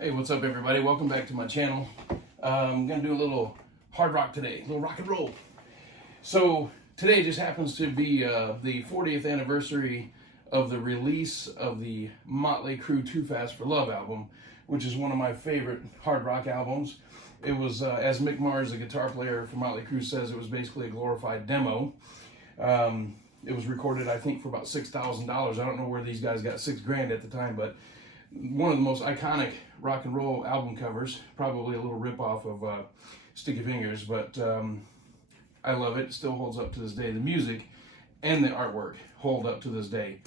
Hey, what's up everybody? Welcome back to my channel. I'm gonna do a little hard rock today, a little rock and roll. So today just happens to be the 40th anniversary of the release of the Mötley Crüe Too Fast for Love album, which is one of my favorite hard rock albums. It was, as Mick Mars, the guitar player for Mötley Crüe, says, it was basically a glorified demo. It was recorded, I think, for about $6,000. I don't know where these guys got $6,000 at the time, but one of the most iconic rock and roll album covers, probably a little ripoff of Sticky Fingers, but I love it. It still holds up to this day. The music and the artwork hold up to this day.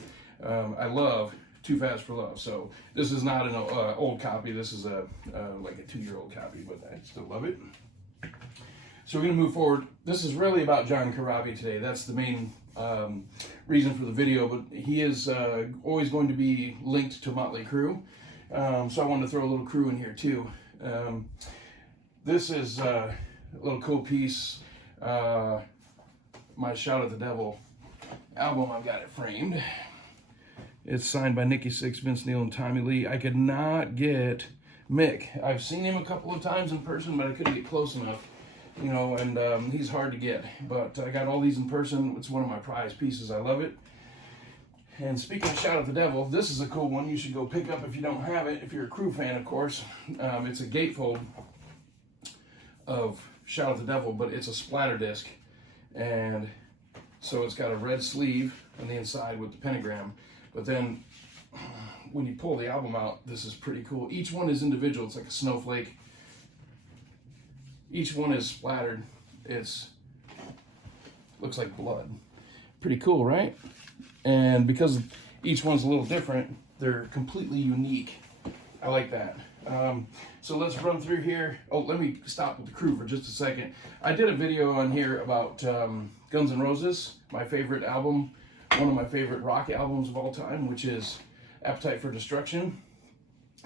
I love Too Fast for Love. So this is not an old copy. This is like a 2-year-old copy, but I still love it. So we're going to move forward. This is really about John Corabi today. That's the main reason for the video, but he is always going to be linked to Mötley Crüe. So I wanted to throw a little Crüe in here too. This is a little cool piece. My Shout at the Devil album, I've got it framed. It's signed by Nikki Sixx, Vince Neil, and Tommy Lee. I could not get Mick. I've seen him a couple of times in person, but I couldn't get close enough. You know, and he's hard to get, but I got all these in person. It's one of my prized pieces. I love it. And speaking of Shout at the Devil, this is a cool one you should go pick up if you don't have it, if you're a Crüe fan, of course. It's a gatefold of Shout at the Devil, but it's a splatter disc, and so it's got a red sleeve on the inside with the pentagram, but then when you pull the album out, this is pretty cool. Each one is individual. It's like a snowflake. Each one is splattered. Looks like blood. Pretty cool, right? And because each one's a little different, they're completely unique. I like that. So let's run through here. Oh, let me stop with the Crüe for just a second. I did a video on here about Guns N' Roses, my favorite album, one of my favorite rock albums of all time, which is Appetite for Destruction.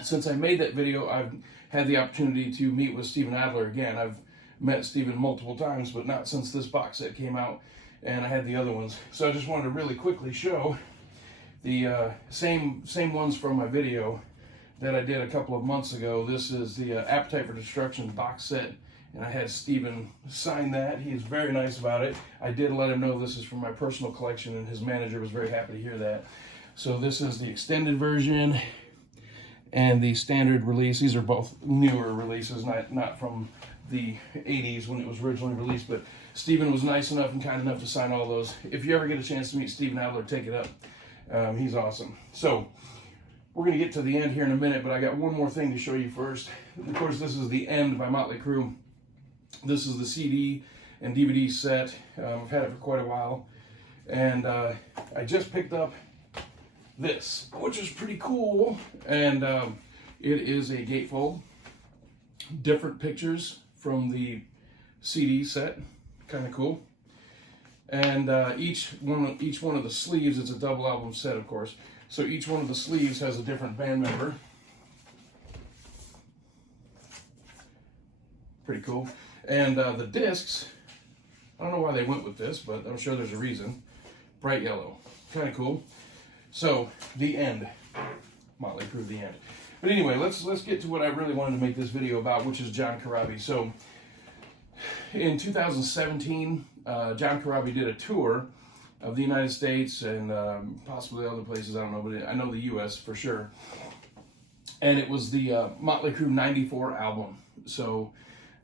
Since I made that video, I've had the opportunity to meet with Steven Adler again. I've met Steven multiple times, but not since this box set came out, and I had the other ones. So I just wanted to really quickly show the same ones from my video that I did a couple of months ago. This is the Appetite for Destruction box set, and I had Steven sign that. He is very nice about it. I did let him know this is from my personal collection, and his manager was very happy to hear that. So this is the extended version and the standard release. These are both newer releases, not from the 80s when it was originally released, but Steven was nice enough and kind enough to sign all those. If you ever get a chance to meet Steven Adler, take it up. He's awesome. So we're going to get to the end here in a minute, but I got one more thing to show you first. Of course, this is The End by Mötley Crüe. This is the CD and DVD set. I've had it for quite a while, and I just picked up this, which is pretty cool, and it is a gatefold. Different pictures from the CD set, kind of cool. And each one of the sleeves, it's a double album set, of course. So each one of the sleeves has a different band member. Pretty cool. And the discs, I don't know why they went with this, but I'm sure there's a reason. Bright yellow, kind of cool. So, The End. Mötley Crüe, The End. But anyway, let's get to what I really wanted to make this video about, which is John Corabi. So, in 2017, John Corabi did a tour of the United States and possibly other places, I don't know, but I know the U.S. for sure. And it was the Mötley Crüe 94 album. So,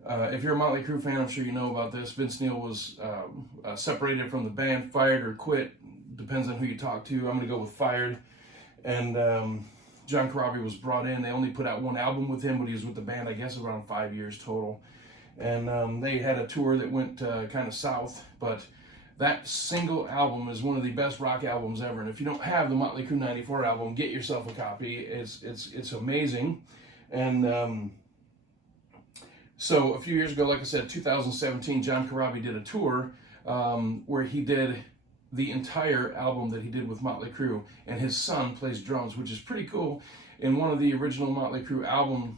if you're a Mötley Crüe fan, I'm sure you know about this. Vince Neil was separated from the band, fired or quit. Depends on who you talk to. I'm going to go with fired. And John Corabi was brought in. They only put out one album with him, but he was with the band, I guess, around 5 years total. And they had a tour that went kind of south, but that single album is one of the best rock albums ever. And if you don't have the Mötley Crüe 94 album, get yourself a copy. It's amazing. And so a few years ago, like I said, 2017, John Corabi did a tour where he did the entire album that he did with Mötley Crüe, and his son plays drums, which is pretty cool. In one of the original Mötley Crüe album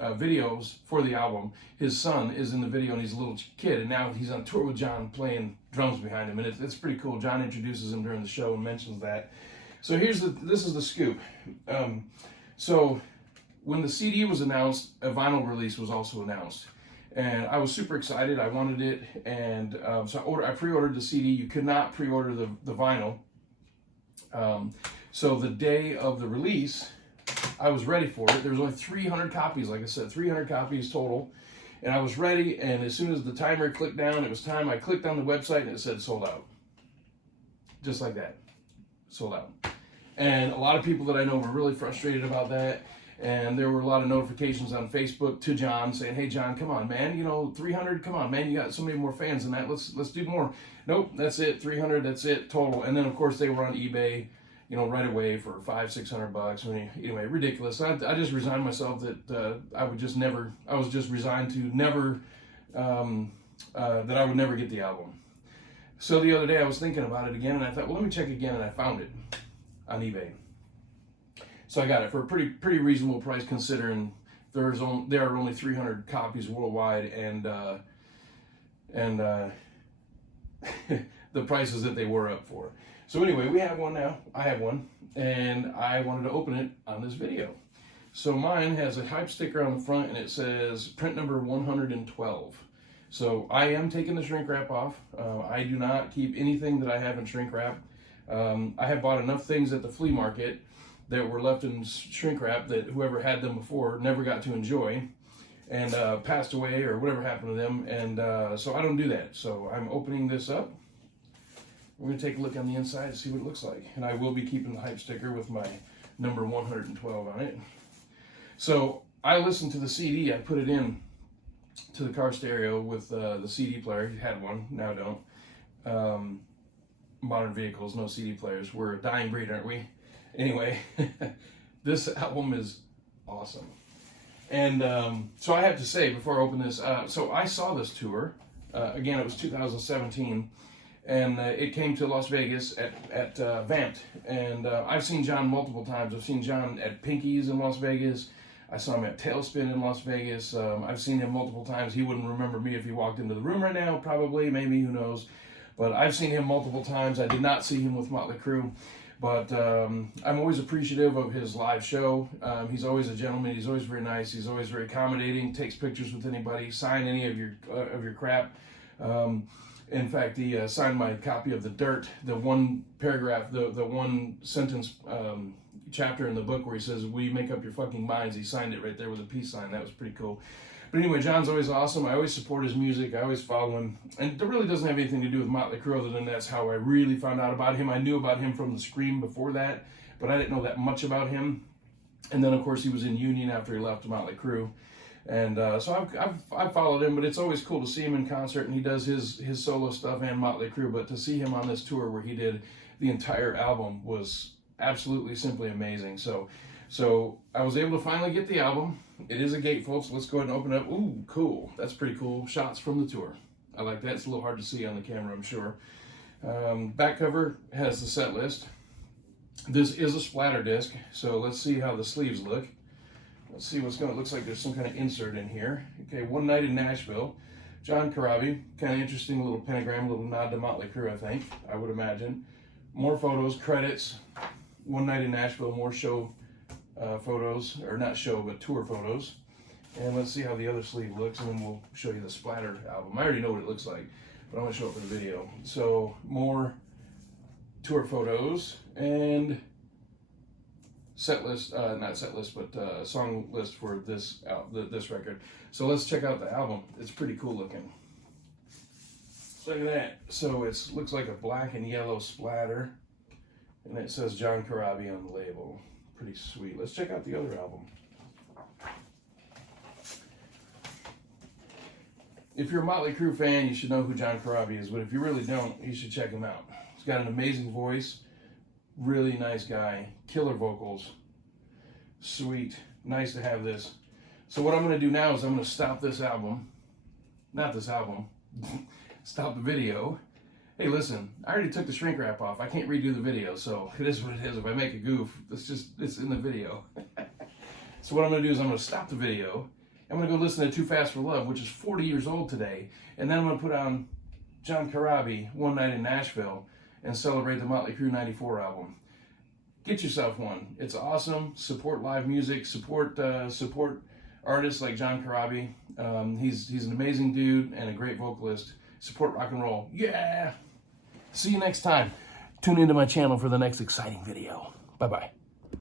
videos for the album, his son is in the video and he's a little kid, and now he's on tour with John playing drums behind him, and it's pretty cool. John introduces him during the show and mentions that. So this is the scoop. So when the CD was announced, a vinyl release was also announced. And I was super excited. I wanted it. And so I pre-ordered the CD. You could not pre-order the vinyl. So the day of the release, I was ready for it. There was only 300 copies, like I said, 300 copies total. And I was ready, and as soon as the timer clicked down, it was time, I clicked on the website and it said sold out. Just like that, sold out. And a lot of people that I know were really frustrated about that. And there were a lot of notifications on Facebook to John saying, hey John, come on man, 300, come on man, you got so many more fans than that, let's do more. Nope, that's it, 300, that's it, total. And then of course they were on eBay, right away for $500-600. Anyway, ridiculous. I just resigned myself that I was just resigned to never, that I would never get the album. So the other day I was thinking about it again, and I thought, well, let me check again, and I found it on eBay. So I got it for a pretty reasonable price, considering there are only 300 copies worldwide, and the prices that they were up for. So anyway, we have one now. I have one, and I wanted to open it on this video. So mine has a hype sticker on the front, and it says print number 112. So I am taking the shrink wrap off. I do not keep anything that I have in shrink wrap. I have bought enough things at the flea market that were left in shrink wrap that whoever had them before never got to enjoy, and passed away or whatever happened to them. And so I don't do that. So I'm opening this up. We're going to take a look on the inside and see what it looks like. And I will be keeping the hype sticker with my number 112 on it. So I listened to the CD. I put it in to the car stereo with the CD player. You had one, now don't. Modern vehicles, no CD players. We're a dying breed, aren't we? Anyway, this album is awesome. And so I have to say, before I open this, so I saw this tour. Again, it was 2017. And it came to Las Vegas at Vamped. And I've seen John multiple times. I've seen John at Pinky's in Las Vegas. I saw him at Tailspin in Las Vegas. I've seen him multiple times. He wouldn't remember me if he walked into the room right now, probably, maybe, who knows. But I've seen him multiple times. I did not see him with Mötley Crüe. But I'm always appreciative of his live show. He's always a gentleman. He's always very nice. He's always very accommodating. Takes pictures with anybody. Sign any of your crap. In fact, he signed my copy of The Dirt, the one paragraph, the one sentence chapter in the book where he says, "We make up your fucking minds." He signed it right there with a peace sign. That was pretty cool. But anyway, John's always awesome. I always support his music. I always follow him. And it really doesn't have anything to do with Mötley Crüe, other than that's how I really found out about him. I knew about him from the Scream before that, but I didn't know that much about him. And then, of course, he was in Union after he left Mötley Crüe. And so I've followed him, but it's always cool to see him in concert, and he does his solo stuff and Mötley Crüe, but to see him on this tour where he did the entire album was absolutely simply amazing. So I was able to finally get the album. It is a gatefold, so let's go ahead and open it up. Ooh, cool. That's pretty cool. Shots from the tour. I like that. It's a little hard to see on the camera, I'm sure. Back cover has the set list. This is a splatter disc, so let's see how the sleeves look. Let's see what's going on. It looks like there's some kind of insert in here. Okay, One Night in Nashville. John Corabi. Kind of interesting little pentagram, little nod to Mötley Crüe, I think. I would imagine. More photos, credits. One Night in Nashville, more show photos. Or not show, but tour photos. And let's see how the other sleeve looks, and then we'll show you the splatter album. I already know what it looks like, but I'm going to show it for the video. So, more tour photos, and set list, not set list, but song list for this record. So let's check out the album. It's pretty cool looking. Look at that. So it looks like a black and yellow splatter, and it says John Corabi on the label. Pretty sweet. Let's check out the other album. If you're a Mötley Crüe fan, you should know who John Corabi is, but if you really don't, you should check him out. He's got an amazing voice. Really nice guy, killer vocals, sweet, nice to have this. So what I'm going to do now is I'm going to stop this album, not this album, stop the video. Hey listen, I already took the shrink wrap off, I can't redo the video, so it is what it is. If I make a goof, it's in the video. So what I'm going to do is I'm going to stop the video, I'm going to go listen to Too Fast for Love, which is 40 years old today, and then I'm going to put on John Corabi, One Night in Nashville, and celebrate the Mötley Crüe '94 album. get yourself one. It's awesome. Support live music. Support artists like John Corabi. He's an amazing dude and a great vocalist. Support rock and roll. Yeah! See you next time. Tune into my channel for the next exciting video. Bye-bye.